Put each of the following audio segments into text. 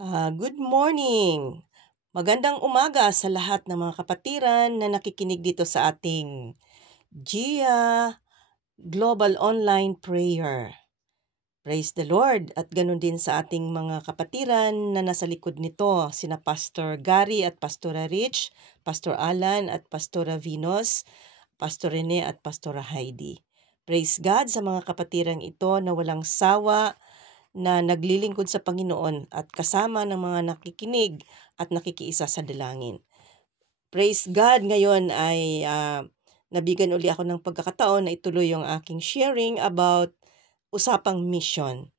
Good morning! Magandang umaga sa lahat ng mga kapatiran na nakikinig dito sa ating GIA Global Online Prayer. Praise the Lord! At ganun din sa ating mga kapatiran na nasa likod nito, sina Pastor Gary at Pastora Rich, Pastor Alan at Pastora Venus, Pastor Rene at Pastora Heidi. Praise God sa mga kapatirang ito na walang sawa na naglilingkod sa Panginoon at kasama ng mga nakikinig at nakikiisa sa dalangin. Praise God! Ngayon ay nabigyan uli ako ng pagkakataon na ituloy yung aking sharing about usapang mission.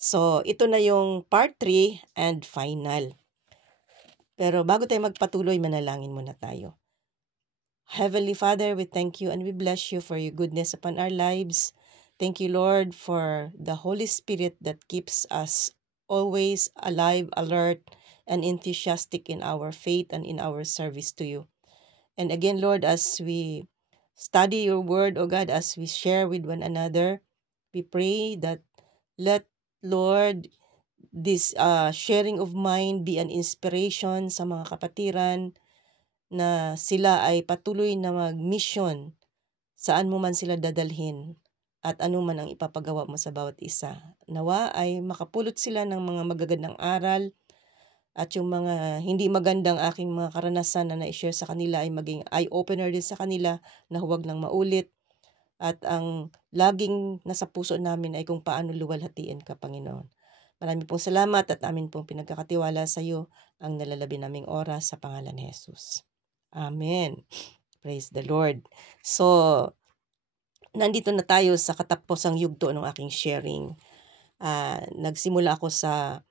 So, ito na yung part 3 and final. Pero bago tayo magpatuloy, manalangin muna tayo. Heavenly Father, we thank you and we bless you for your goodness upon our lives. Thank you, Lord, for the Holy Spirit that keeps us always alive, alert, and enthusiastic in our faith and in our service to you. And again, Lord, as we study your word, O God, as we share with one another, we pray that let, Lord, this sharing of mine be an inspiration sa mga kapatiran na sila ay patuloy na mag-mission saan mo man sila dadalhin at ano man ang ipapagawa mo sa bawat isa. Nawa ay makapulot sila ng mga magagandang aral at yung mga hindi magandang aking mga karanasan na na-share sa kanila ay maging eye-opener din sa kanila na huwag nang maulit. At ang laging nasa puso namin ay kung paano luwalhatiin ka, Panginoon. Marami pong salamat at amin pong pinagkakatiwala sa iyo ang nalalabi naming oras sa pangalan ni Jesus. Amen. Praise the Lord. So, nandito na tayo sa katapusang yugto ng aking sharing. Nagsimula ako sa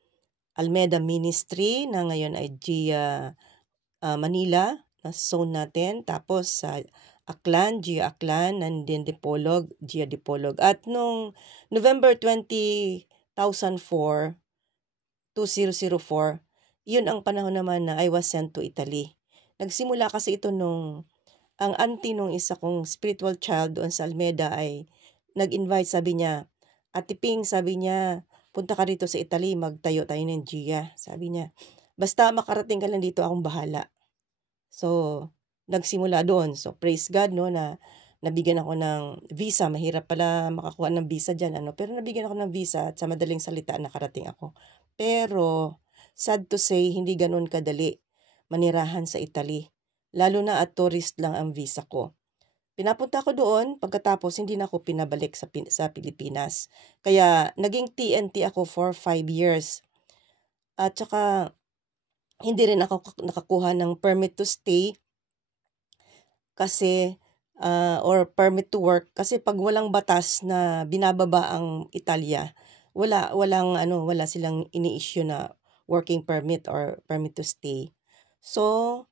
Almeda Ministry na ngayon ay GIA Manila, na zone natin. Tapos sa Aklan, GIA Aklan, and then Dipolog, GIA Dipolog. At nung November 2004, yun ang panahon naman na I was sent to Italy. Nagsimula kasi ito nung ang auntie nung isa kong spiritual child doon sa Almeda ay nag-invite, sabi niya, Ate Ping, sabi niya, punta ka rito sa Italy, magtayo tayo ng GIA. Sabi niya, basta makarating ka lang dito, akong bahala. So, nagsimula doon. So, praise God, no, na nabigyan ako ng visa. Mahirap pala makakuha ng visa dyan, pero nabigyan ako ng visa at sa madaling salita, nakarating ako. Pero, sad to say, hindi ganun kadali manirahan sa Italy. Lalo na at tourist lang ang visa ko. Pinapunta ko doon, pagkatapos hindi na ako pinabalik sa Pilipinas. Kaya naging TNT ako for 5 years. At saka hindi rin ako nakakuha ng permit to stay kasi or permit to work kasi pag walang batas na binababa ang Italia, wala silang ini-issue na working permit or permit to stay. So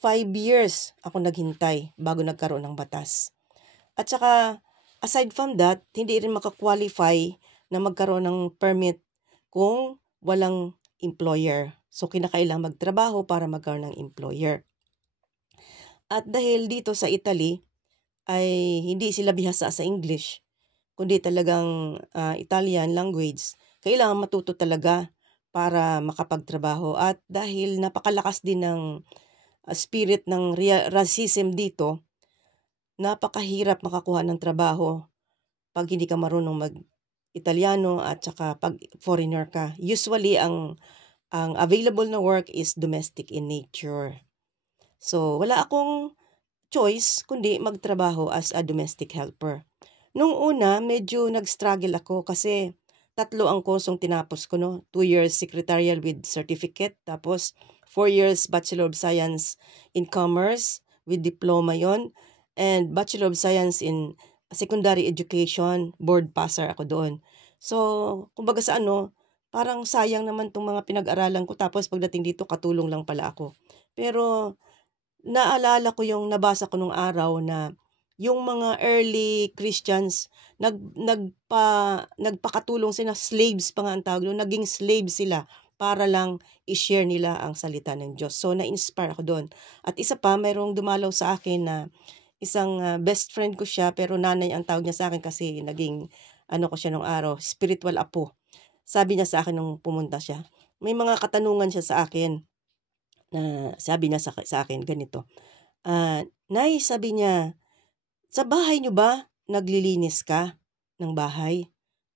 5 years ako naghintay bago nagkaroon ng batas. At saka, aside from that, hindi rin makakwalify na magkaroon ng permit kung walang employer. So, kinakailangan magtrabaho para magkaroon ng employer. At dahil dito sa Italy, ay hindi sila bihasa sa English, kundi talagang Italian language. Kailangan matuto talaga para makapagtrabaho. At dahil napakalakas din ng spirit ng racism dito, napakahirap makakuha ng trabaho pag hindi ka marunong mag-Italiano at saka pag foreigner ka. Usually, ang available na work is domestic in nature. So, wala akong choice kundi magtrabaho as a domestic helper. Nung una, medyo nag-struggle ako kasi 3 ang kursong tinapos ko, no? 2 years secretarial with certificate, tapos 4 years Bachelor of Science in Commerce with diploma yon, and Bachelor of Science in Secondary Education, board passer ako doon. So, kumbaga sa parang sayang naman itong mga pinag-aralan ko, tapos pagdating dito, katulong lang pala ako. Pero, naalala ko yung nabasa ko nung araw na yung mga early Christians, nagpakatulong sila, slaves pa nga ang tawag doon, naging slaves sila para lang i-share nila ang salita ng Diyos. So, na-inspire ako doon. At isa pa, mayroong dumalaw sa akin na isang best friend ko siya, pero nanay ang tawag niya sa akin kasi naging, ko siya nung araw, spiritual apo. Sabi niya sa akin nung pumunta siya, may mga katanungan siya sa akin na sabi niya sa akin ganito, Nay, sabi niya, sa bahay niyo ba naglilinis ka ng bahay?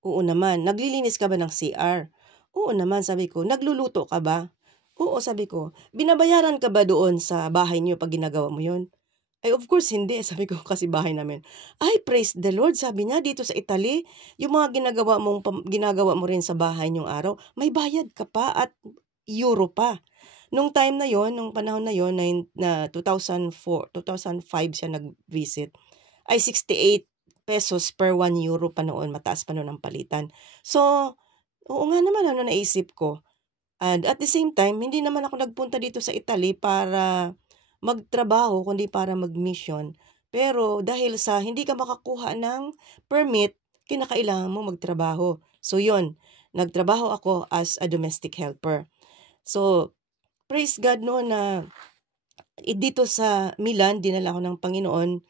Oo naman. Naglilinis ka ba ng CR? Oo naman, sabi ko. Nagluluto ka ba? Oo, sabi ko. Binabayaran ka ba doon sa bahay niyo pag ginagawa mo yun? Ay, of course, hindi. Sabi ko, kasi bahay namin. Ay, praise the Lord. Sabi niya, dito sa Italy, yung mga ginagawa mo rin sa bahay niyong araw, may bayad ka pa at euro pa. Nung time na yon, nung panahon na yon, na 2004, 2005 siya nag-visit, ay 68 pesos per 1 euro pa noon. Mataas pa noon ang palitan. So, oo nga naman, ano naisip ko. And at the same time, hindi naman ako nagpunta dito sa Italy para magtrabaho, kundi para mag-mission. Pero dahil sa hindi ka makakuha ng permit, kinakailangan mo magtrabaho. So yon, nagtrabaho ako as a domestic helper. So, praise God no na dito sa Milan, dinala ko ng Panginoon.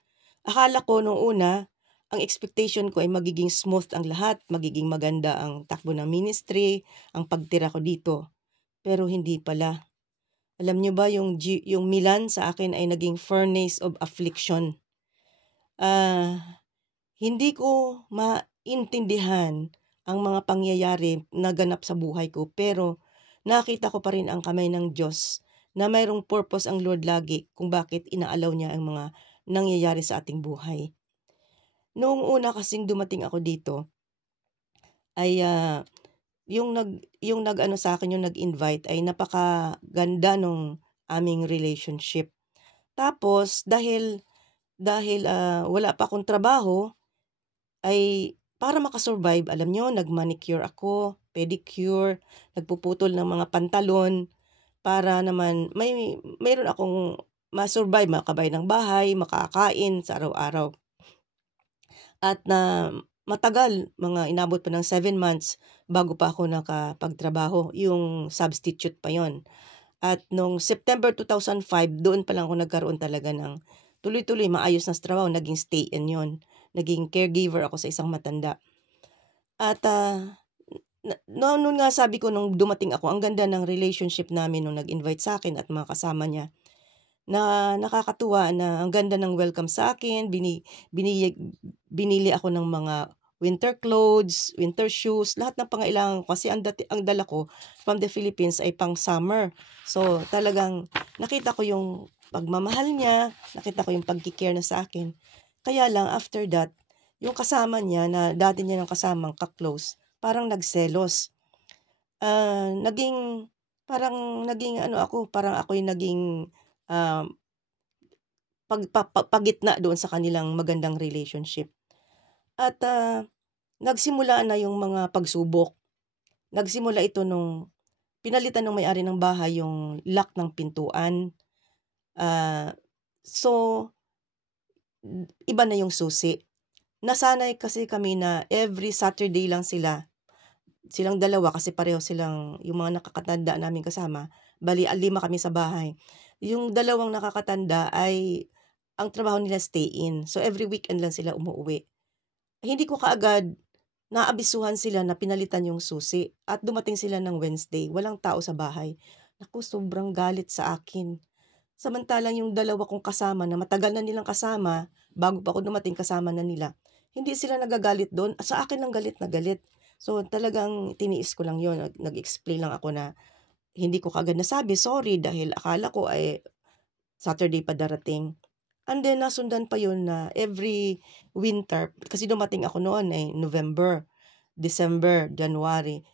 Akala ko nung una, ang expectation ko ay magiging smooth ang lahat, magiging maganda ang takbo ng ministry, ang pagtira ko dito. Pero hindi pala. Alam niyo ba yung Milan sa akin ay naging furnace of affliction. Hindi ko maintindihan ang mga pangyayari na ganap sa buhay ko, pero nakita ko pa rin ang kamay ng Diyos na mayroong purpose ang Lord lagi kung bakit inaalaw niya ang mga nangyayari sa ating buhay. Noong una kasing dumating ako dito, ay yung nag-ano sa akin, yung nag-invite ay napakaganda nung aming relationship. Tapos dahil wala pa akong trabaho, ay para makasurvive, alam nyo, nag-manicure ako, pedicure, nagpuputol ng mga pantalon para naman mayroon akong masurvive, makabay ng bahay, makakain sa araw-araw. At na matagal, mga inabot pa ng 7 months bago pa ako nakapagtrabaho, yung substitute pa yon. At nung September 2005, doon pa lang ako nagkaroon talaga ng tuloy-tuloy maayos na trabaho, naging stay-in yon. Naging caregiver ako sa isang matanda. At noon nga sabi ko nung dumating ako, ang ganda ng relationship namin nung nag-invite sa akin at mga kasama niya. Na nakakatuwa na ang ganda ng welcome sa akin, binili ako ng mga winter clothes, winter shoes, lahat ng pangailangan ko kasi ang dala ko from the Philippines ay pang summer. So talagang nakita ko yung pagmamahal niya, nakita ko yung pagkikare na sa akin. Kaya lang after that, yung kasama niya na dati niya ng kasamang ka-close, parang nagselos. Naging ano ako, parang ako yung naging pagitna doon sa kanilang magandang relationship. At nagsimula na yung mga pagsubok. Nagsimula ito nung pinalitan ng may-ari ng bahay yung lock ng pintuan. So, iba na yung susi. Nasanay kasi kami na every Saturday lang silang dalawa kasi pareho silang yung mga nakakatanda namin kasama. Bali, 5 kami sa bahay. Yung dalawang nakakatanda ay ang trabaho nila stay-in. So, every weekend lang sila umuwi. Hindi ko kaagad naabisuhan sila na pinalitan yung susi at dumating sila ng Wednesday. Walang tao sa bahay. Naku, sobrang galit sa akin. Samantalang yung dalawa kong kasama na matagal na nilang kasama, bago pa ako dumating kasama na nila, hindi sila nagagalit doon. Sa akin lang galit na galit. So, talagang tiniis ko lang yun. Nag-explain lang ako na hindi ko kaagad nasabi, sorry, dahil akala ko ay Saturday pa darating. And then, nasundan pa yun na every winter, kasi dumating ako noon ay November, December, January,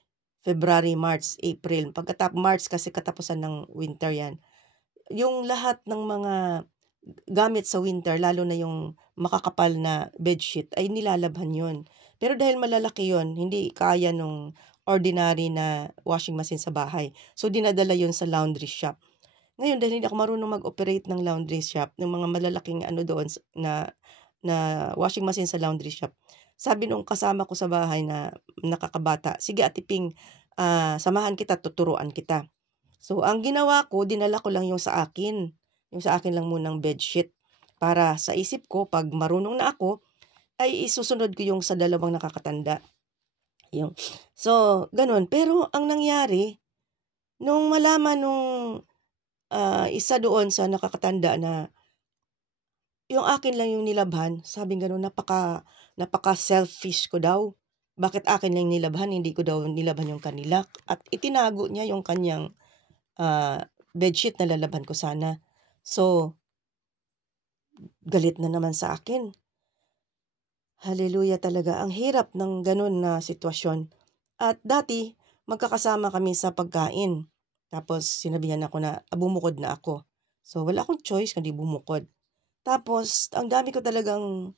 February, March, April. March kasi katapusan ng winter yan. Yung lahat ng mga gamit sa winter, lalo na yung makakapal na bedsheet, ay nilalabhan yun. Pero dahil malalaki yun, hindi kaya nung ordinary na washing machine sa bahay. So, dinadala yun sa laundry shop. Ngayon, dahil hindi ako marunong mag-operate ng laundry shop, ng mga malalaking doon na washing machine sa laundry shop, sabi nung kasama ko sa bahay na nakakabata, sige Ate Ping, samahan kita, tuturuan kita. So, ang ginawa ko, dinala ko lang yung sa akin lang munang bedsheet. Para sa isip ko, pag marunong na ako, ay isusunod ko yung sa dalawang nakakatanda. So, ganun. Pero ang nangyari, Nung malaman nung isa doon sa nakakatanda na yung akin lang yung nilabhan, sabing gano'n, napaka-selfish ko daw. Bakit akin lang nilabhan, hindi ko daw nilabhan yung kanila. At itinago niya yung kanyang bedsheet na lalaban ko sana. So, galit na naman sa akin. Hallelujah talaga. Ang hirap ng ganun na sitwasyon. At dati, magkakasama kami sa pagkain. Tapos, sinabihan ako na bumukod na ako. So, wala akong choice kundi bumukod. Tapos, ang dami ko talagang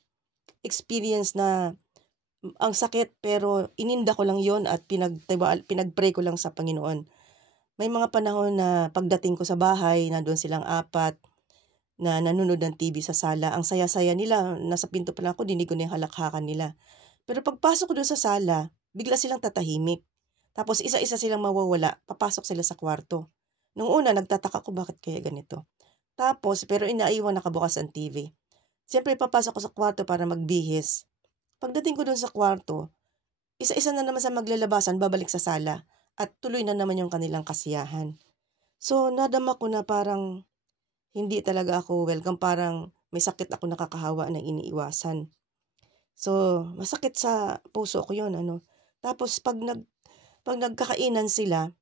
experience na ang sakit pero ininda ko lang yon at pinagpray ko lang sa Panginoon. May mga panahon na pagdating ko sa bahay, nandoon silang apat na nanonood ng TV sa sala. Ang saya-saya nila, nasa pinto pa lang ako, dinig ko na yung halakhakan nila. Pero pagpasok ko doon sa sala, bigla silang tatahimik. Tapos isa-isa silang mawawala, papasok sila sa kwarto. Nung una, nagtataka ko bakit kaya ganito. Tapos, pero inaiwan nakabukas ang TV. Siyempre, papasok ko sa kwarto para magbihis. Pagdating ko doon sa kwarto, isa-isa na naman sa maglalabasan, babalik sa sala. At tuloy na naman yung kanilang kasiyahan. So, nadama ko na parang hindi talaga ako welcome. Parang may sakit ako nakakahawa na iniiwasan. So, masakit sa puso ko yun. Tapos, pag nagkakainan sila,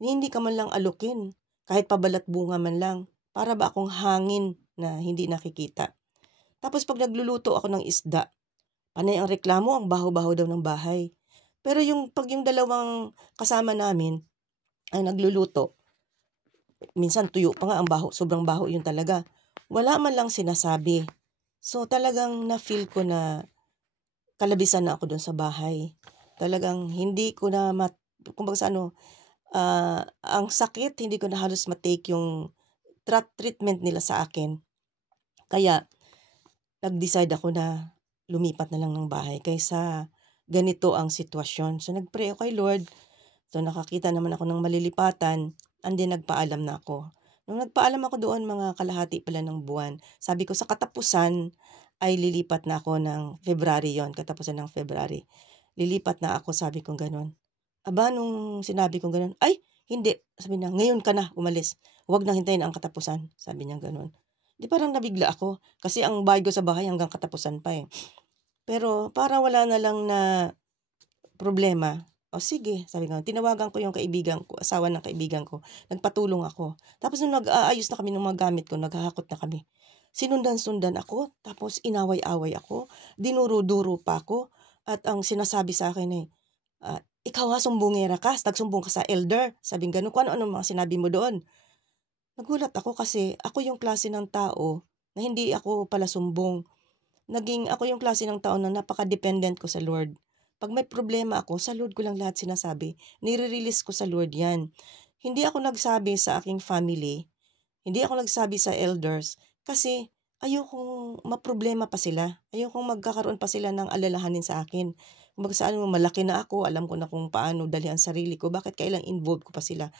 hindi ka man lang alukin. Kahit pabalat bunga man lang. Para ba akong hangin na hindi nakikita. Tapos, pag nagluluto ako ng isda, panay ang reklamo, ang baho-baho daw ng bahay. Pero pag yung dalawang kasama namin ay nagluluto, minsan tuyo pa nga ang baho, sobrang baho yun talaga. Wala man lang sinasabi. So talagang na-feel ko na kalabisan na ako doon sa bahay. Talagang hindi ko na kumbaga sa ang sakit, hindi ko na halos matake yung treatment nila sa akin. Kaya nag-decide ako na lumipat na lang ng bahay kaysa ganito ang sitwasyon. So nagpray ako kay Lord. So nakakita naman ako ng malilipatan, and then nagpaalam na ako. Nung nagpaalam ako doon, mga kalahati pala ng buwan, sabi ko sa katapusan ay lilipat na ako ng February yon, katapusan ng February. Lilipat na ako, sabi ko gano'n. Aba, nung sinabi kong gano'n, ay, hindi. Sabi niya, ngayon ka na umalis. Huwag nang hintayin ang katapusan. Sabi niya gano'n. Di parang nabigla ako. Kasi ang bahay ko sa bahay hanggang katapusan pa eh. Pero para wala na lang na problema, o sige, sabi ko, tinawagan ko yung kaibigan ko, asawa ng kaibigan ko, nagpatulong ako. Tapos nung nag-aayos na kami ng mga gamit ko, naghahakot na kami. Sinundan-sundan ako, tapos inaway-away ako, dinuro-duro pa ako, at ang sinasabi sa akin ikaw sumbongera ka, nagsumbong ka sa elder, sabing gano'n, kung ano-ano mga sinabi mo doon. Nagulat ako kasi ako yung klase ng tao na hindi ako pala sumbong. Naging ako yung klase ng tao na napaka-dependent ko sa Lord. Pag may problema ako, sa Lord ko lang lahat sinasabi. Nire-release ko sa Lord yan. Hindi ako nagsabi sa aking family, hindi ako nagsabi sa elders, kasi ayokong maproblema pa sila. Ayokong magkakaroon pa sila ng alalahanin sa akin. Kung saan mo, malaki na ako, alam ko na kung paano dali ang sarili ko, bakit kailang involved ko pa sila?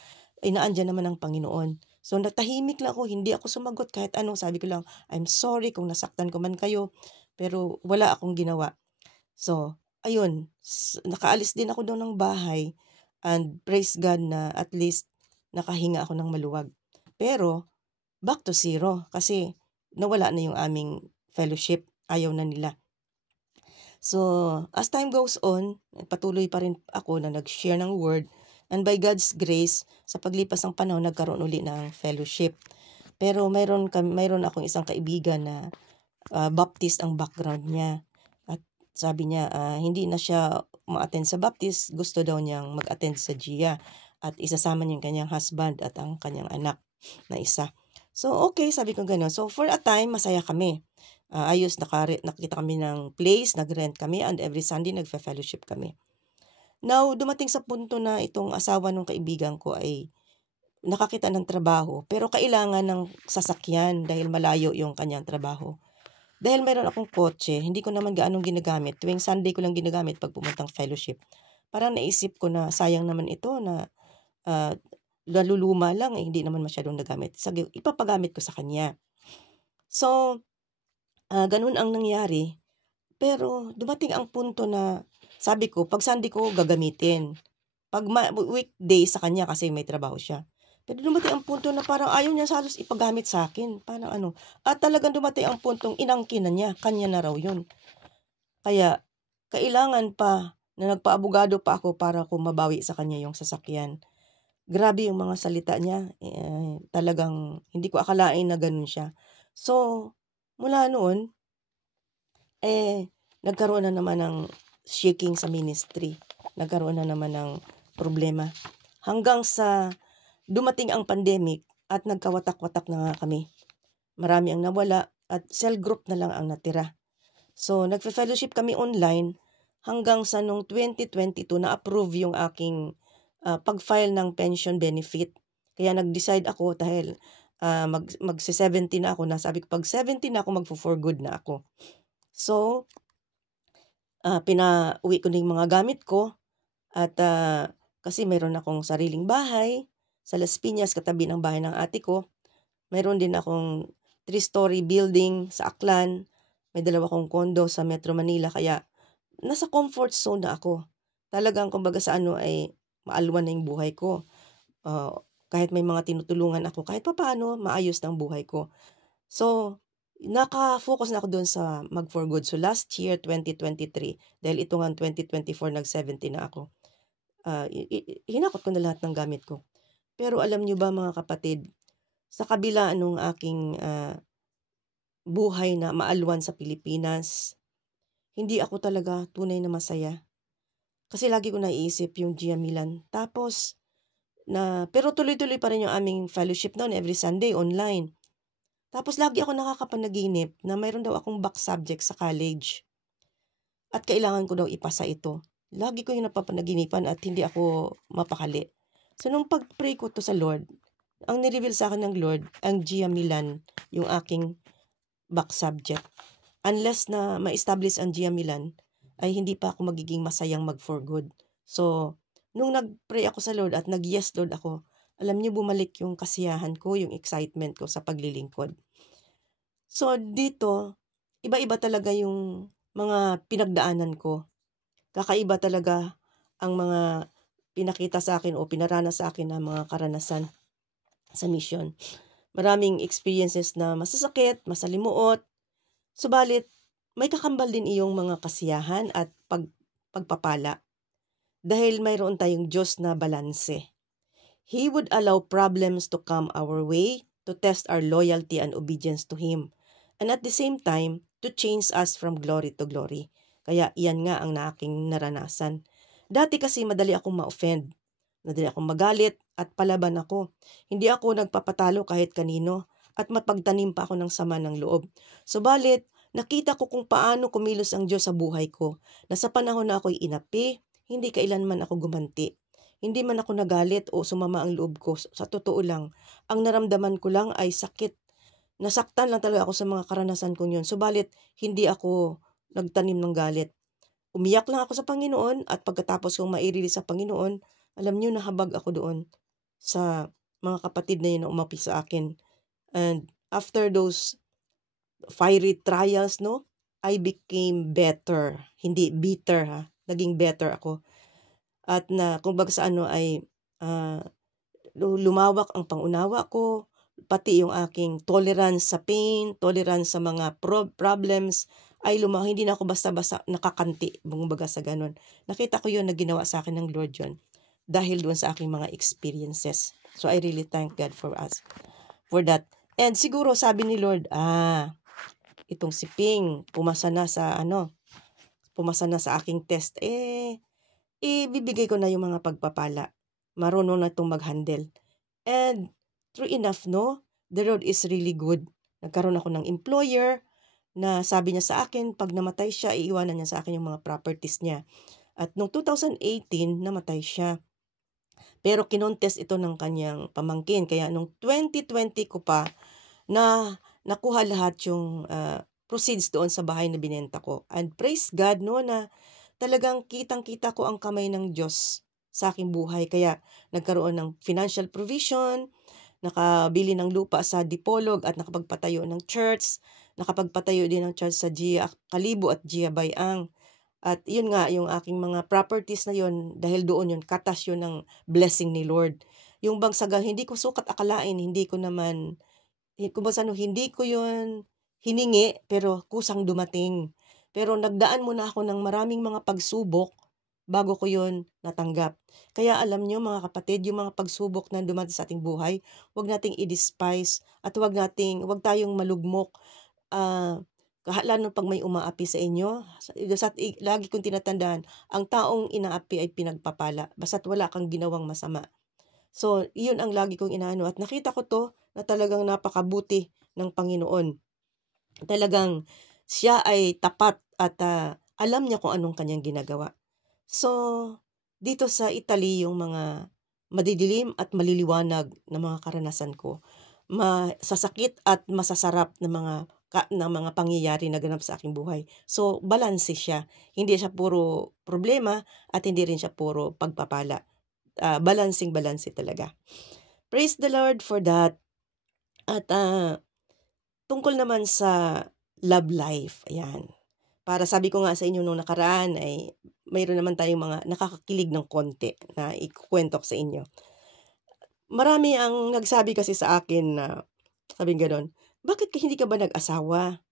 Ay naandyan naman ang Panginoon. So natahimik lang ako, hindi ako sumagot kahit ano. Sabi ko lang, I'm sorry kung nasaktan ko man kayo, pero wala akong ginawa. So, ayun, nakaalis din ako doon ng bahay, and praise God na at least nakahinga ako ng maluwag. Pero, back to zero kasi nawala na yung aming fellowship, ayaw na nila. So, as time goes on, patuloy pa rin ako na nag-share ng word, and by God's grace, sa paglipas ng panahon, nagkaroon uli ng fellowship. Pero mayroon akong isang kaibigan na Baptist ang background niya. At sabi niya, hindi na siya ma-attend sa Baptist, gusto daw niyang mag-attend sa GIA. At isasama niya yung kanyang husband at ang kanyang anak na isa. So, okay, sabi ko gano'n. So, for a time, masaya kami. Ayos, nakita kami ng place, nag-rent kami, and every Sunday, nagfe-fellowship kami. Now, dumating sa punto na itong asawa ng kaibigan ko ay nakakita ng trabaho, pero kailangan ng sasakyan dahil malayo yung kanyang trabaho. Dahil mayroon akong kotse, hindi ko naman gaanong ginagamit. Tuwing Sunday ko lang ginagamit pag pumuntang fellowship. Parang naisip ko na sayang naman ito na naluluma lang, hindi naman masyadong nagamit. Sabi, ipapagamit ko sa kanya. So, ganun ang nangyari. Pero dumating ang punto na sabi ko, pag Sunday ko gagamitin. Pag weekday sa kanya kasi may trabaho siya. Pero dumating ang punto na parang ayaw niya halos ipagamit sa akin. Parang ano. At talagang dumating ang puntong inangkin na niya. Kanya na raw yun. Kaya, kailangan pa na nagpaabogado pa ako para ko mabawi sa kanya yung sasakyan. Grabe yung mga salita niya. Talagang hindi ko akalain na ganun siya. So, mula noon, nagkaroon na naman ng shaking sa ministry. Nagkaroon na naman ng problema. Hanggang sa dumating ang pandemic at nagkawatak-watak na nga kami. Marami ang nawala at cell group na lang ang natira. So, nagfe-fellowship kami online hanggang sa nung 2022 na-approve yung aking pag-file ng pension benefit. Kaya nag-decide ako dahil magse-70 na ako na sabi ko pag 70 na ako magfo-for good na ako. So, pinauwi ko na yung mga gamit ko at kasi mayroon akong sariling bahay sa Las Piñas katabi ng bahay ng ate ko. Mayroon din akong 3-story building sa Aklan. May 2 akong kondo sa Metro Manila kaya nasa comfort zone na ako. Talagang kumbaga sa ano ay maalwan na yung buhay ko. Kahit may mga tinutulungan ako, kahit papaano maayos ng buhay ko. So, naka-focus na ako doon sa mag-for good. So, last year, 2023, dahil ito nga 2024, nag-70 na ako. Hinakot ko na lahat ng gamit ko. Pero alam nyo ba mga kapatid, sa kabila nung aking buhay na maalwan sa Pilipinas, hindi ako talaga tunay na masaya. Kasi lagi ko naiisip yung Gia Milan. Tapos, pero tuloy-tuloy pa rin yung aming fellowship noon every Sunday online. Tapos lagi ako nakakapanaginip na mayroon daw akong back subject sa college. At kailangan ko daw ipasa ito. Lagi ko yung napapanaginipan at hindi ako mapakali. So nung pag-pray ko to sa Lord, ang nireveal sa akin ng Lord, ang Gia Milan, yung aking back subject. Unless na ma-establish ang Gia Milan, ay hindi pa ako magiging masayang mag-for good. So, nung nag-pray ako sa Lord at nag-yes Lord ako, alam niyo bumalik yung kasiyahan ko, yung excitement ko sa paglilingkod. So, dito, iba-iba talaga yung mga pinagdaanan ko. Kakaiba talaga ang mga pinakita sa akin o pinaranas sa akin na mga karanasan sa mission. Maraming experiences na masasakit, masalimuot. Subalit, may kakambal din iyong mga kasiyahan at pagpapala. Dahil mayroon tayong Diyos na balanse. He would allow problems to come our way to test our loyalty and obedience to Him. And at the same time, to change us from glory to glory. Kaya iyan nga ang aking naranasan. Dati kasi madali akong ma-offend. Madali akong magalit at palaban ako. Hindi ako nagpapatalo kahit kanino at mapagtanim pa ako ng sama ng loob. Subalit, nakita ko kung paano kumilos ang Diyos sa buhay ko. Na sa panahon na ako'y inapi, hindi kailanman ako gumanti. Hindi man ako nagalit o sumama ang loob ko. Sa totoo lang, ang naramdaman ko lang ay sakit. Nasaktan lang talaga ako sa mga karanasan ko yun. Subalit, hindi ako nagtanim ng galit. Umiyak lang ako sa Panginoon at pagkatapos kong mairili sa Panginoon, alam niyo nahabag ako doon sa mga kapatid na yun na umapi sa akin. And after those fiery trials, no, I became better. Hindi bitter, ha. Naging better ako. At kumbaga sa ano ay lumawak ang pangunawa ko, pati yung aking tolerance sa pain, tolerance sa mga problems, ay lumawak. Hindi na ako basta-basta nakakanti, kumbaga sa ganun. Nakita ko yun na ginawa sa akin ng Lord yun, dahil doon sa aking mga experiences. So I really thank God for that. And siguro sabi ni Lord, itong si Ping, pumasa na sa aking test, ibibigay ko na yung mga pagpapala. Marunong na itong mag-handle. And true enough, no? The Lord is really good. Nagkaroon ako ng employer na sabi niya sa akin, pag namatay siya, iiwanan niya sa akin yung mga properties niya. At noong 2018, namatay siya. Pero kinontest ito ng kanyang pamangkin. Kaya noong 2020 ko pa na nakuha lahat yung proceeds doon sa bahay na binenta ko. And praise God, no, na talagang kitang-kita ko ang kamay ng Diyos sa aking buhay. Kaya nagkaroon ng financial provision, nakabili ng lupa sa Dipolog at nakapagpatayo ng church, nakapagpatayo din ng church sa Gia Kalibo at Gia Bayang. At yun nga, yung aking mga properties na yun, dahil doon yun, katas yun ng blessing ni Lord. Yung bang hindi ko sukat akalain, hindi ko naman, hindi ko yun hiningi, pero kusang dumating. Pero nagdaan muna ako ng maraming mga pagsubok bago ko yun natanggap. Kaya alam nyo mga kapatid, yung mga pagsubok na dumating sa ating buhay, huwag nating i-despise at huwag tayong malugmok. Lalo pag may umaapi sa inyo, lagi kong tinatandaan, ang taong inaapi ay pinagpapala, basta't wala kang ginawang masama. So, yun ang lagi kong inaano. At nakita ko to na talagang napakabuti ng Panginoon. Talagang siya ay tapat at alam niya kung anong kanyang ginagawa. So, dito sa Italy, yung mga madidilim at maliliwanag na mga karanasan ko, masasakit at masasarap na mga pangyayari na ganap sa aking buhay. So, balanse siya. Hindi siya puro problema at hindi rin siya puro pagpapala. Balancing-balanse talaga. Praise the Lord for that. At tungkol naman sa love life, ayan. Para sabi ko nga sa inyo nung nakaraan ay mayroon naman tayong mga nakakakilig ng konti na ikukwento ko sa inyo. Marami ang nagsabi kasi sa akin na, sabi gano'n, bakit hindi ka ba nag-asawa?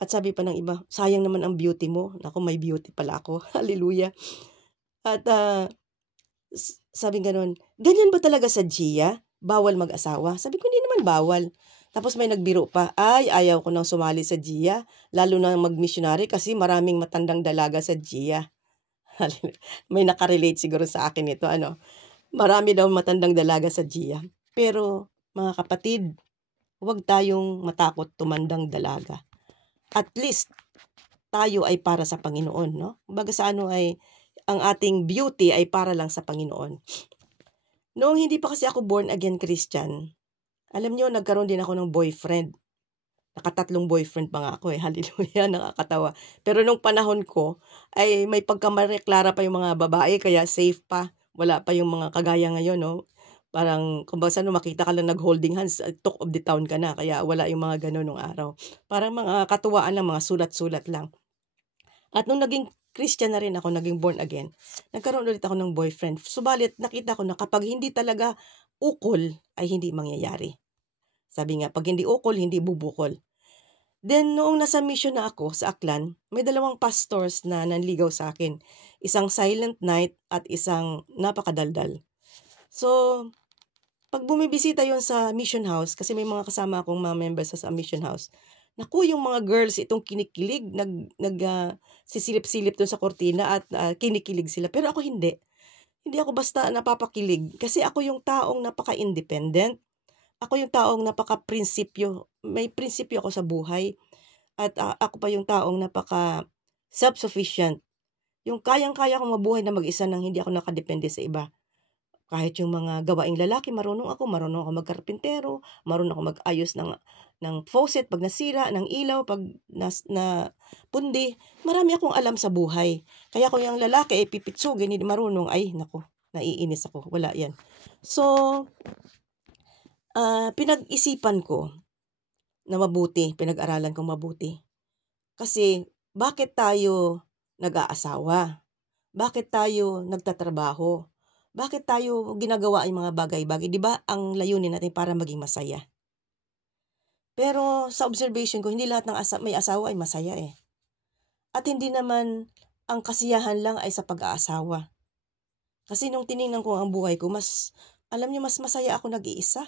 At sabi pa ng iba, sayang naman ang beauty mo. Naku, may beauty pala ako. Hallelujah. At sabi gano'n, ganyan ba talaga sa Gia? Bawal mag-asawa? Sabi ko, hindi naman bawal. Tapos may nagbiro pa, ay, ayaw ko nang sumali sa Gia, lalo na mag-missionary kasi maraming matandang dalaga sa Gia. May nakarelate siguro sa akin ito, marami daw matandang dalaga sa Gia. Pero, mga kapatid, huwag tayong matakot tumandang dalaga. At least, tayo ay para sa Panginoon, no? Baga sa ay, ang ating beauty ay para lang sa Panginoon. Noong hindi pa kasi ako born again Christian, alam niyo, nagkaroon din ako ng boyfriend. Nakatatlong boyfriend pa nga ako Hallelujah, nakakatawa. Pero nung panahon ko, ay may pagkamareklara pa yung mga babae, kaya safe pa. Wala pa yung mga kagaya ngayon, no? Parang, kumbaga makita ka lang nag-holding hands, talk of the town ka na. Kaya wala yung mga ganun nung araw. Parang mga katuwaan lang, mga sulat-sulat lang. At nung naging Christian na rin ako, naging born again, nagkaroon ulit ako ng boyfriend. Subalit, nakita ko na kapag hindi talaga ukol, ay hindi mangyayari. Sabi nga, pag hindi ukol, hindi bubukol. Then, noong nasa mission na ako sa Aklan, may dalawang pastors na nanligaw sa akin. Isang silent night at isang napakadaldal. So, pag bumibisita yon sa mission house, kasi may mga kasama akong mga members sa mission house, naku, yung mga girls itong kinikilig, sisilip-silip doon sa kortina at kinikilig sila. Pero ako hindi. Hindi ako basta napapakilig kasi ako yung taong napaka-independent. Ako yung taong napaka-prinsipyo. May prinsipyo ako sa buhay. At ako pa yung taong napaka self-sufficient. Yung kayang-kaya akong mabuhay na mag-isa nang hindi ako nakadepende sa iba. Kahit yung mga gawaing lalaki, marunong ako magkarpintero, marunong ako mag-ayos ng faucet pag nasira, ng ilaw pag na pundi. Marami akong alam sa buhay. Kaya kung yung lalaki ay pipitsugin, hindi marunong, ay naku, naiinis ako. Wala yan. So, pinag-isipan ko na mabuti, pinag-aralan kong mabuti. Kasi, bakit tayo nag-aasawa? Bakit tayo nagtatrabaho? Bakit tayo ginagawa ang mga bagay-bagay? Di ba ang layunin natin para maging masaya? Pero sa observation ko, hindi lahat ng may asawa ay masaya At hindi naman ang kasiyahan lang ay sa pag-aasawa. Kasi nung tiningnan ko ang buhay ko, mas masaya ako nag-iisa.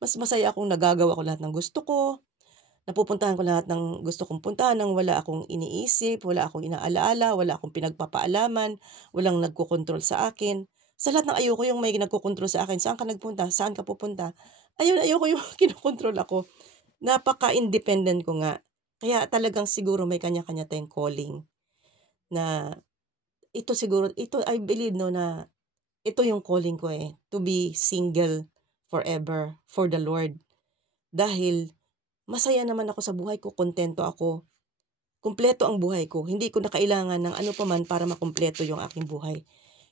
Mas masaya akong nagagawa ko lahat ng gusto ko. Napupuntahan ko lahat ng gusto kong puntahan nang wala akong iniisip, wala akong inaalaala, wala akong pinagpapaalaman, walang nagkokontrol sa akin. Sa lahat ng ayoko yung may nagkokontrol sa akin, saan ka nagpunta, saan ka pupunta. Ayoko yung kinokontrol ako. Napaka-independent ko nga. Kaya talagang siguro may kanya-kanya tayong calling. Na ito I believe na ito yung calling ko to be single forever for the Lord. Dahil masaya naman ako sa buhay ko, kontento ako. Kumpleto ang buhay ko. Hindi ko na kailangan ng ano pa man para makumpleto yung aking buhay.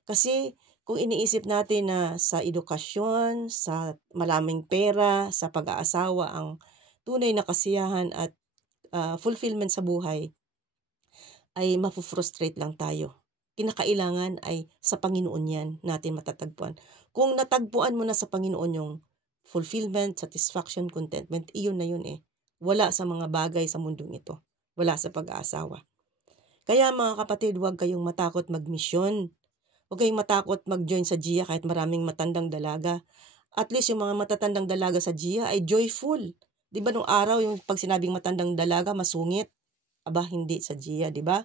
Kasi kung iniisip natin na sa edukasyon, sa maraming pera, sa pag-aasawa ang tunay na kasiyahan at fulfillment sa buhay, ay mafufrustrate lang tayo. Kinakailangan ay sa Panginoon yan natin matatagpuan. Kung natagpuan mo na sa Panginoon yung fulfillment, satisfaction, contentment, iyon na yun eh. Wala sa mga bagay sa mundong ito. Wala sa pag-aasawa. Kaya mga kapatid, huwag kayong matakot magmisyon. Huwag kayong matakot mag-join sa GIA kahit maraming matandang dalaga. At least yung mga matatandang dalaga sa GIA ay joyful. Di ba nung araw yung pag sinabing matandang dalaga, masungit? Aba, hindi sa GIA, di ba?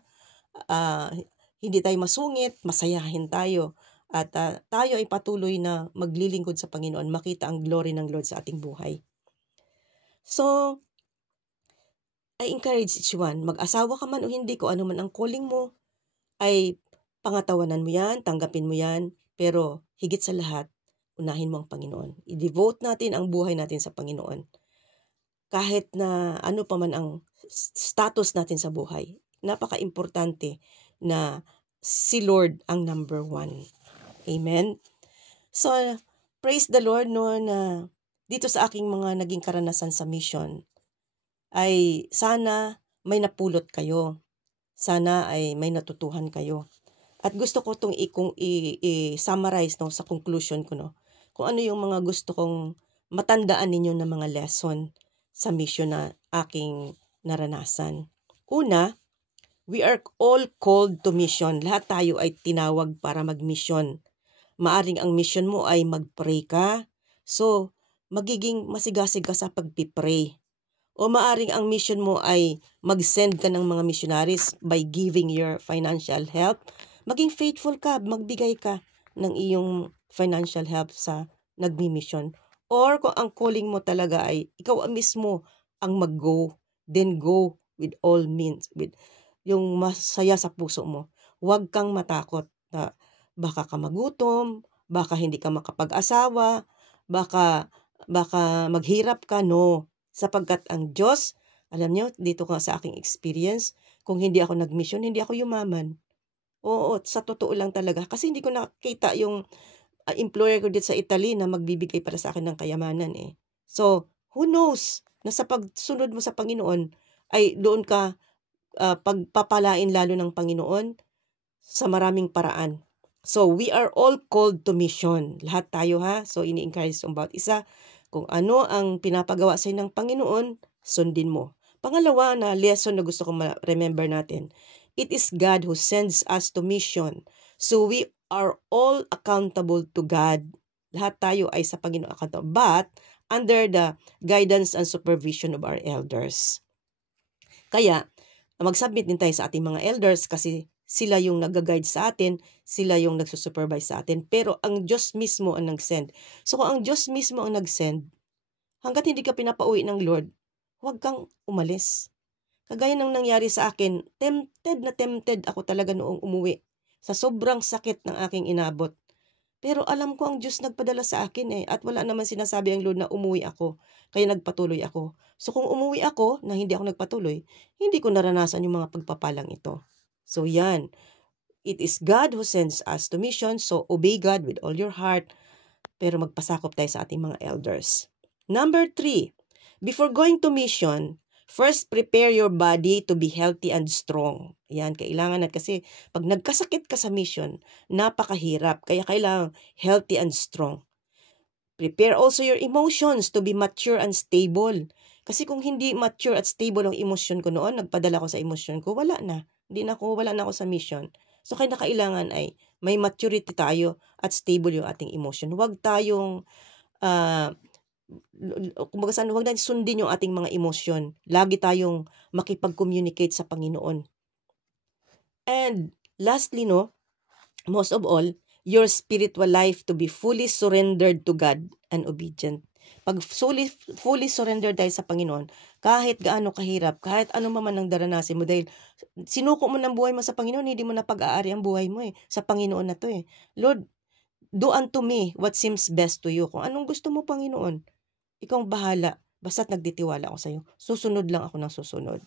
Hindi tayo masungit, masayahin tayo. At tayo ay patuloy na maglilingkod sa Panginoon, makita ang glory ng Lord sa ating buhay. So, I encourage each one, mag-asawa ka man o hindi, kung ano man ang calling mo, ay pangatawanan mo yan, tanggapin mo yan, pero higit sa lahat, unahin mo ang Panginoon. I-devote natin ang buhay natin sa Panginoon. Kahit na ano pa man ang status natin sa buhay, napaka-importante na si Lord ang number one. Amen? So, praise the Lord no, na dito sa aking mga naging karanasan sa mission, ay sana may napulot kayo. Sana ay may natutuhan kayo. At gusto ko itong i-summarize no, sa conclusion ko. No, kung ano yung mga gusto kong matandaan ninyo na mga lesson sa mission na aking naranasan. Una, we are all called to mission. Lahat tayo ay tinawag para mag-mission. Maaring ang mission mo ay mag-pray ka. So, magiging masigasig ka sa pagpipray. O maaring ang mission mo ay mag-send ka ng mga missionaries by giving your financial help. Maging faithful ka, magbigay ka ng iyong financial help sa nagmi-mission. Or kung ang calling mo talaga ay ikaw mismo ang mag-go, then go with all means, with yung masaya sa puso mo. Huwag kang matakot na baka ka magutom, baka hindi ka makapag-asawa, baka maghirap ka, no. Sapagkat ang Diyos, alam nyo, dito ka sa aking experience, kung hindi ako nag-mission, hindi ako yumaman. Oo, sa totoo lang talaga. Kasi hindi ko nakita yung employer ko dito sa Italy na magbibigay para sa akin ng kayamanan eh. So, who knows na sa pagsunod mo sa Panginoon, ay doon ka pagpapalain lalo ng Panginoon sa maraming paraan. So, we are all called to mission. Lahat tayo ha. So, ini-encourage ang bawat isa. Kung ano ang pinapagawa sa ng Panginoon, sundin mo. Pangalawa na lesson na gusto kong remember natin, it is God who sends us to mission. So we are all accountable to God. Lahat tayo ay sa Panginoon accountable, but under the guidance and supervision of our elders. Kaya, mag-submit din tayo sa ating mga elders kasi sila yung nag-guide sa atin, sila yung nagsusupervise sa atin, pero ang Diyos mismo ang nag-send. So kung ang Diyos mismo ang nag-send, hanggat hindi ka pinapauwi ng Lord, huwag kang umalis. Kagaya ng nangyari sa akin, tempted ako talaga noong umuwi sa sobrang sakit ng aking inabot. Pero alam ko ang Diyos nagpadala sa akin eh, at wala naman sinasabi ang Lord na umuwi ako, kaya nagpatuloy ako. So kung umuwi ako na hindi ako nagpatuloy, hindi ko naranasan yung mga pagpapalang ito. So yan, it is God who sends us to mission, so obey God with all your heart, pero magpasakop tayo sa ating mga elders. Number 3, before going to mission, first prepare your body to be healthy and strong. Yan, kailangan na kasi pag nagkasakit ka sa mission, napakahirap, kaya kailangan healthy and strong. Prepare also your emotions to be mature and stable. Kasi kung hindi mature at stable ang emosyon ko noon, nagpadala ko sa emosyon ko, wala na ako sa mission. So kailangan ay may maturity tayo at stable yung ating emotion. Huwag tayong huwag natin sundin yung ating mga emosyon. Lagi tayong makipag-communicate sa Panginoon. And lastly, no, most of all, your spiritual life to be fully surrendered to God and obedient. Pag fully surrendered tayo sa Panginoon, kahit gaano kahirap, kahit ano man ang daranasin mo, dahil sinuko mo ng buhay mo sa Panginoon, hindi mo na pag-aari ang buhay mo eh. Sa Panginoon na to eh. Lord, do unto me what seems best to you. Kung anong gusto mo, Panginoon, ikaw bahala. Basta't nagtitiwala ako sa iyo. Susunod lang ako ng susunod.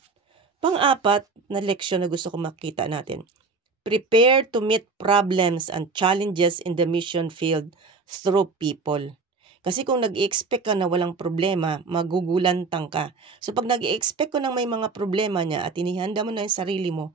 Pang-apat na leksyon na gusto ko makita natin. Prepare to meet problems and challenges in the mission field through people. Kasi kung nag-i-expect ka na walang problema, magugulantang ka. So pag nag-i-expect ko na may mga problema niya at inihanda mo na yung sarili mo,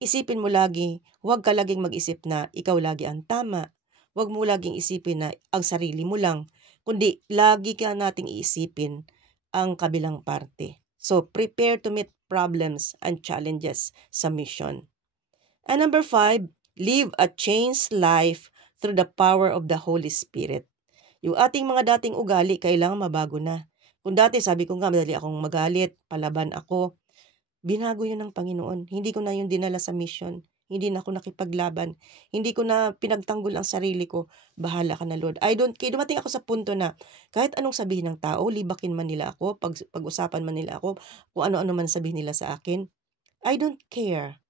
isipin mo lagi, huwag ka laging mag-isip na ikaw lagi ang tama. Huwag mo laging isipin na ang sarili mo lang, kundi lagi ka nating iisipin ang kabilang parte. So, prepare to meet problems and challenges sa mission. And number 5, live a changed life through the power of the Holy Spirit. Yung ating mga dating ugali, kailangan mabago na. Kung dati, sabi ko nga, madali akong magalit, palaban ako, binago yun ng Panginoon. Hindi ko na yun dinala sa mission. Hindi na ako nakipaglaban. Hindi ko na pinagtanggol ang sarili ko. Bahala ka na, Lord. I don't care. Dumating ako sa punto na kahit anong sabihin ng tao, libakin man nila ako, pag-usapan man nila ako, kung ano-ano man sabihin nila sa akin, I don't care.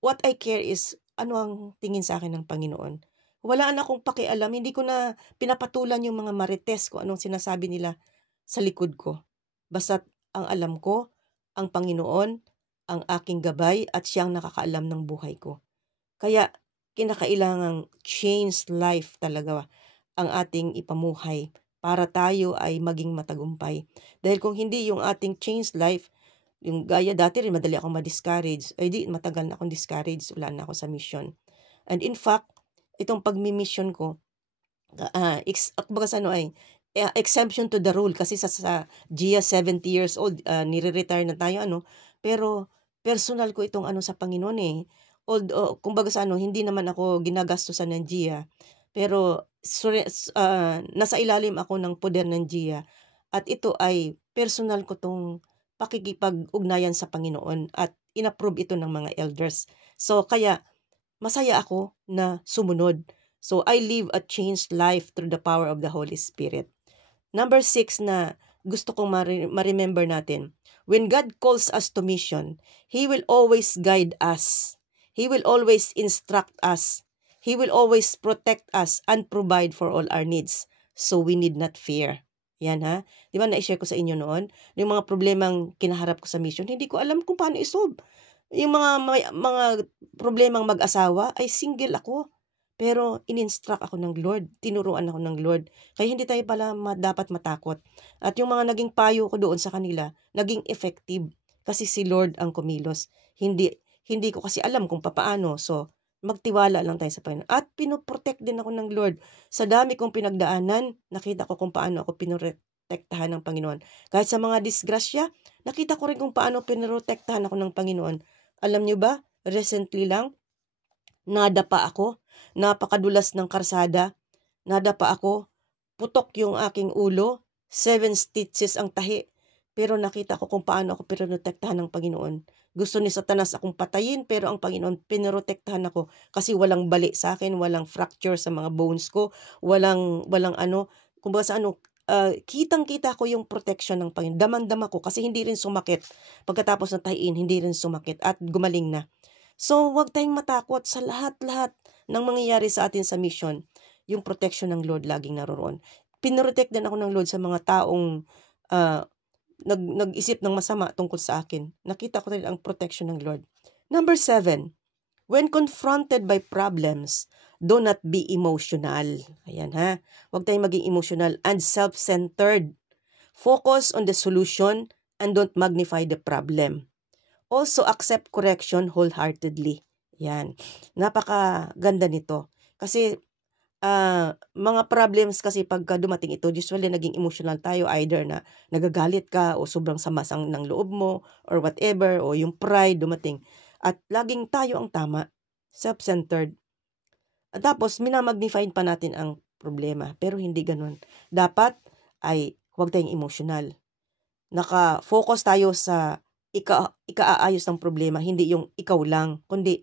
What I care is ano ang tingin sa akin ng Panginoon. Wala na akong pakialam. Hindi ko na pinapatulan yung mga marites kung anong sinasabi nila sa likod ko. Basta't ang alam ko, ang Panginoon, ang aking gabay at siyang nakakaalam ng buhay ko. Kaya kinakailangang changed life talaga ang ating ipamuhay para tayo ay maging matagumpay. Dahil kung hindi yung ating changed life, yung gaya dati rin, madali akong ma-discourage. Ay di, matagal na akong discourage. Wala na ako sa mission. And in fact, itong pagmi-mission ko, exemption to the rule. Kasi sa Gia 70 years old, nire-retire na tayo, Pero, personal ko itong sa Panginoon eh. Kumbaga hindi naman ako ginagastusan ng Gia. Pero, nasa ilalim ako ng poder ng Gia. At ito ay personal ko tong pakikipag-ugnayan sa Panginoon at inapprove ito ng mga elders. So, kaya masaya ako na sumunod. So, I live a changed life through the power of the Holy Spirit. Number 6 na gusto kong ma-remember natin. When God calls us to mission, He will always guide us. He will always instruct us. He will always protect us and provide for all our needs. So, we need not fear. Yan ha. Di ba na-share ko sa inyo noon? Yung mga problemang kinaharap ko sa mission, hindi ko alam kung paano isolve. Yung mga problemang mag-asawa, ay single ako. Pero in-instruct ako ng Lord, tinuruan ako ng Lord. Kaya hindi tayo pala dapat matakot. At yung mga naging payo ko doon sa kanila, naging effective. Kasi si Lord ang kumilos. Hindi ko kasi alam kung papaano. So, magtiwala lang tayo sa Panginoon. At pinoprotect din ako ng Lord. Sa dami kong pinagdaanan, nakita ko kung paano ako pinoprotektahan ng Panginoon. Kahit sa mga disgrasya, nakita ko rin kung paano pinoprotektahan ako ng Panginoon. Alam nyo ba, recently lang, nadapa ako. Napakadulas ng karsada. Nadapa ako. Putok yung aking ulo. 7 stitches ang tahi. Pero nakita ko kung paano ako pinoprotektahan ng Panginoon. Gusto ni Satanas akong patayin, pero ang Panginoon, pinoprotektahan ako kasi walang bali sa akin, walang fracture sa mga bones ko, walang kumbaga sa kitang-kita ko yung protection ng Panginoon. Damang-dama ko kasi hindi rin sumakit. Pagkatapos ng tahiin, hindi rin sumakit at gumaling na. So, huwag tayong matakot sa lahat-lahat ng mangyayari sa atin sa mission. Yung protection ng Lord laging naroon. Pinoprotect din ako ng Lord sa mga taong nag-isip ng masama tungkol sa akin. Nakita ko rin ang protection ng Lord. Number 7, when confronted by problems, do not be emotional. Ayan ha. Huwag tayong maging emotional and self-centered. Focus on the solution and don't magnify the problem. Also, accept correction wholeheartedly. Yan. Napakaganda nito. Kasi, mga problems kasi pagka dumating ito, usually naging emotional tayo, either na nagagalit ka o sobrang samasang ng loob mo or whatever, o yung pride dumating. At laging tayo ang tama, self-centered. At tapos, minamagnify pa natin ang problema, pero hindi ganun. Dapat ay huwag tayong emotional. Naka-focus tayo sa ikaayos ng problema, hindi yung ikaw lang, kundi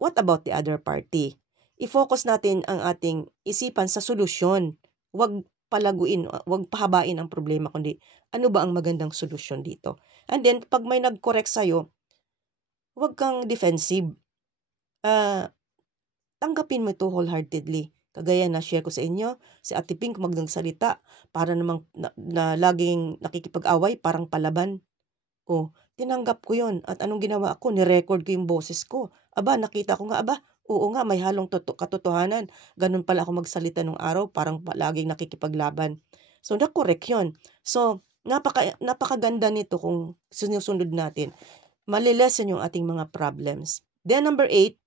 what about the other party? I-focus natin ang ating isipan sa solusyon. Huwag palaguin, huwag pahabain ang problema, kundi ano ba ang magandang solusyon dito? And then, pag may nag-correct sa'yo, huwag kang defensive. Tanggapin mo ito wholeheartedly. Kagaya na share ko sa inyo, si Ate Pink magsalita para namang na laging nakikipag-away, parang palaban. Tinanggap ko yun. At anong ginawa ko? Ni-record ko yung boses ko. Nakita ko nga, oo nga, may halong katotohanan. Ganun pala ako magsalita nung araw, parang laging nakikipaglaban. So, na-correct yun. So, napakaganda nito kung sinusunod natin. Malilesen yung ating mga problems. Then number 8,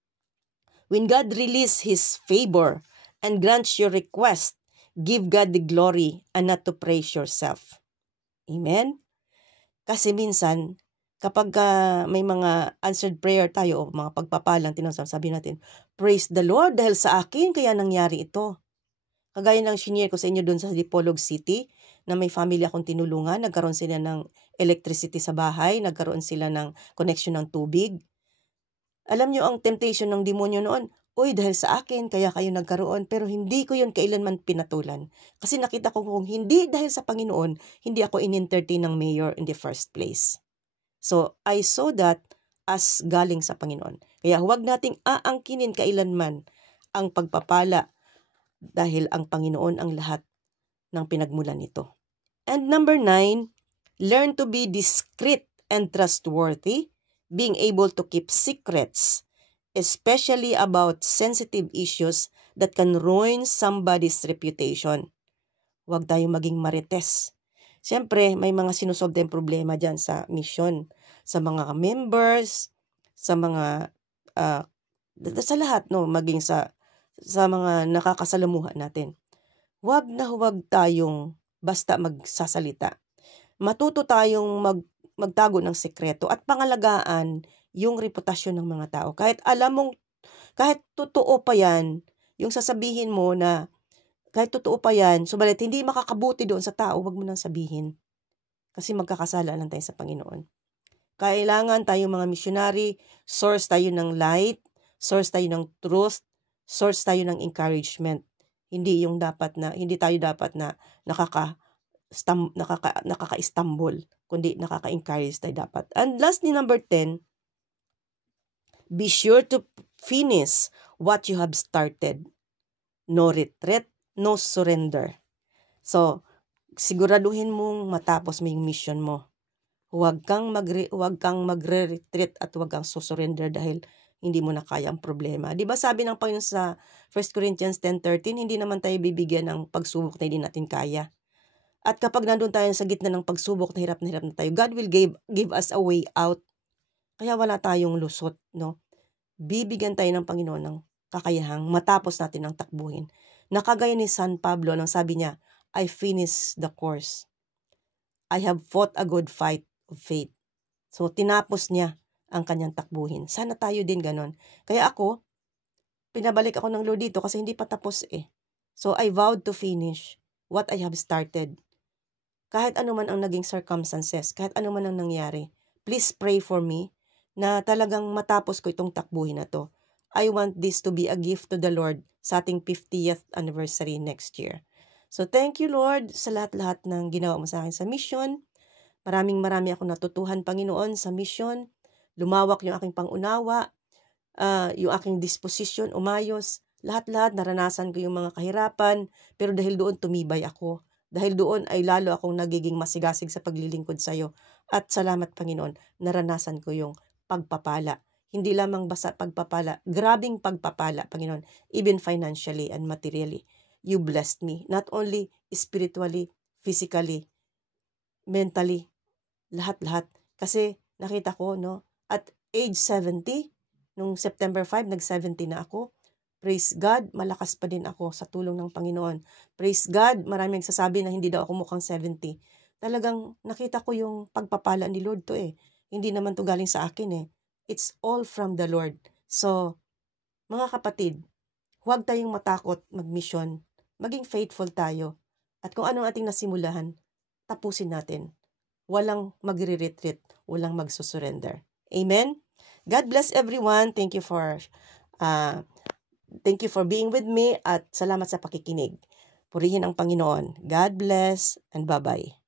when God release His favor and grants your request, give God the glory and not to praise yourself. Amen? Kasi minsan, kapag may mga answered prayer tayo o mga pagpapalang sabi natin, praise the Lord dahil sa akin kaya nangyari ito. Kagaya ng shinare ko sa inyo doon sa Dipolog City na may family akong tinulungan, nagkaroon sila ng electricity sa bahay, nagkaroon sila ng connection ng tubig. Alam nyo ang temptation ng demonyo noon, uy, dahil sa akin, kaya kayo nagkaroon, pero hindi ko yun kailanman pinatulan. Kasi nakita ko kung hindi dahil sa Panginoon, hindi ako in-entertain ng mayor in the first place. So, I saw that as galing sa Panginoon. Kaya huwag nating aangkinin kailanman ang pagpapala dahil ang Panginoon ang lahat ng pinagmulan nito. And number 9, learn to be discreet and trustworthy, being able to keep secrets, especially about sensitive issues that can ruin somebody's reputation. Huwag tayong maging marites. Siyempre, may mga sinusolve tayong problema dyan sa mission, sa mga members, sa mga, sa lahat, no, maging sa mga nakakasalamuha natin. Huwag na huwag tayong basta magsasalita. Matuto tayong magtago ng sekreto at pangalagaan yung reputasyon ng mga tao. Kahit totoo pa yan, yung sasabihin mo na kahit totoo pa yan, subalit hindi makakabuti doon sa tao, huwag mo nang sabihin. Kasi magkakasala lang tayo sa Panginoon. Kailangan tayong mga missionary, source tayo ng light, source tayo ng truth, source tayo ng encouragement. Hindi tayo dapat na nakaka-Istanbul, kundi nakaka-encourage tayo dapat. And lastly, number 10, be sure to finish what you have started. No retreat, no surrender. So, siguraduhin mong matapos mo yung mission mo. Huwag kang magre-retreat at huwag kang susurrender dahil hindi mo na kaya ang problema. Di ba sabi ng Panginoon sa 1 Corinthians 10:13, hindi naman tayo bibigyan ng pagsubok na hindi natin kaya. At kapag nandun tayo sa gitna ng pagsubok na hirap na tayo, God will give us a way out. Kaya wala tayong lusot, no? Bibigyan tayo ng Panginoon ng kakayahang matapos natin ang takbuhin. Nakagaya ni San Pablo, nang sabi niya, I finished the course. I have fought a good fight of faith. So, tinapos niya ang kanyang takbuhin. Sana tayo din ganon. Kaya ako, pinabalik ako ng Lord dito kasi hindi pa tapos eh. So, I vowed to finish what I have started. Kahit ano man ang naging circumstances, kahit ano man ang nangyari, please pray for me na talagang matapos ko itong takbuhin na to. I want this to be a gift to the Lord sa ating 50th anniversary next year. So, thank you, Lord, sa lahat-lahat ng ginawa mo sa akin sa mission. Marami akong natutuhan, Panginoon, sa mission. Lumawak yung aking pangunawa, yung aking disposition, umayos. Lahat-lahat, naranasan ko yung mga kahirapan, pero dahil doon tumibay ako. Dahil doon ay lalo akong nagiging masigasig sa paglilingkod sa iyo. At salamat, Panginoon, naranasan ko yung pagpapala. Hindi lamang basta pagpapala, grabing pagpapala, Panginoon, even financially and materially. You blessed me, not only spiritually, physically, mentally, lahat-lahat. Kasi nakita ko, no, at age 70, nung September 5, nag-70 na ako. Praise God, malakas pa din ako sa tulong ng Panginoon. Praise God, maraming nagsasabi na hindi daw ako mukhang 70. Talagang nakita ko yung pagpapala ni Lord to eh. Hindi naman to galing sa akin eh. It's all from the Lord. So, mga kapatid, huwag tayong matakot mag-mission. Maging faithful tayo. At kung anong ating nasimulahan, tapusin natin. Walang magre-retreat, walang magsusurrender. Amen? God bless everyone. Thank you for being with me at salamat sa pakikinig. Purihin ang Panginoon. God bless and bye-bye.